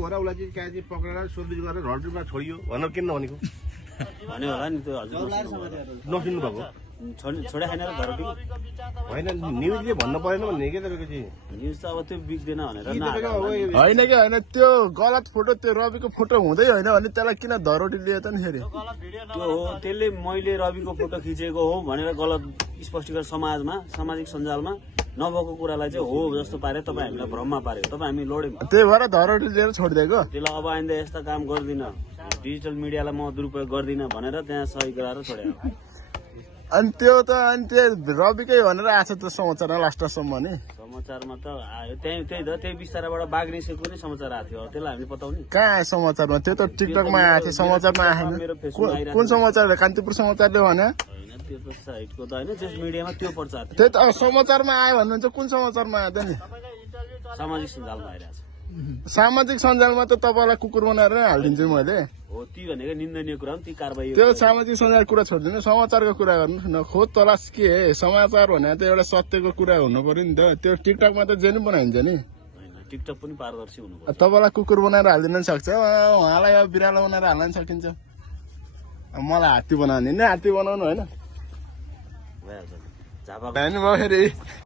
होला उसलाई चाहिँ क्या चाहिँ पक्रेर सोधबुझ गरेर रडमा छोडियो भनेर किन नभनेको भन्यो होला नि त्यो हजुर नसुन्नु भएको छोडे खाइन र धरोटी होइन न्युजले भन्नु परेन भन्ने के तपाईँको चाहिँ न्युज त अब त्यो बिग्दैन भनेर होइन कि होइन त्यो गलत फोटो त्यो रविको फोटो हुँदै होइन भने त्यसलाई किन धरोटी लिए त नि फेरि त्यो हो त्यसले मैले रविको फोटो खिचेको हो भनेर गलत स्पष्टीकरण समाजमा सामाजिक सञ्जालमा नभएको कुरालाई चाहिँ हो जस्तो पारे तपाईँ हामीलाई भ्रममा पार्यो तपाईँ हामी लड्यौँ त्यही भएर धरोटी लिएर छोडिदिएको त्यसलाई अब आइन्दा यस्ता काम गर्दिनँ डिजिटल मिडियालाई म दुरुपयोग गर्दिनँ भनेर त्यहाँ सही गराएर छोड्यो अनि त्यो रविकै भनेर आएको छ त्यो समाचारमा लास्टसम्म नि समाचारमा त आयो त्यही त त्यही विस्तारबाट बाघ निस्केको पनि समाचार आएको थियो त्यसलाई हामीले पताउने कहाँ आयो समाचारमा त्यो त टिकटकमा आएको थियो समाचारमा आएन कुन समाचारले कान्तिपुर समाचारले भने होइन त्यो त साइटको त होइन त्यस मिडियामा त्यो प्रचार त्यही त समाचारमा आयो भन्नुहुन्छ कुन समाचारमा आयो त नि सामाजिक सञ्जालमा आइरहेको छ सामाजिक सञ्जालमा त तपाईँलाई कुकुर बनाएर नै हालिदिन्छु मैले हो ती भनेको निन्दनीय कुरा हो ती कारबाही त्यो सामाजिक सञ्जाल कुरा छोडिदिनु समाचारको कुरा गर्नु न खोज तलास के समाचार भने त एउटा सत्यको कुरा हुनु पर्यो नि त त्यो टिकटकमा त जे नि बनाइन्छ नि टिकटक पनि पारदर्शी हुनुपर्छ तपाईँलाई कुकुर बनाएर हालिदिन पनि सक्छ उहाँलाई अब बिरालो बनाएर हाल्न पनि सकिन्छ मलाई हात्ती बनाउने नि हात्ती बनाउनु होइन भइहाल्छ झापा भयो फेरि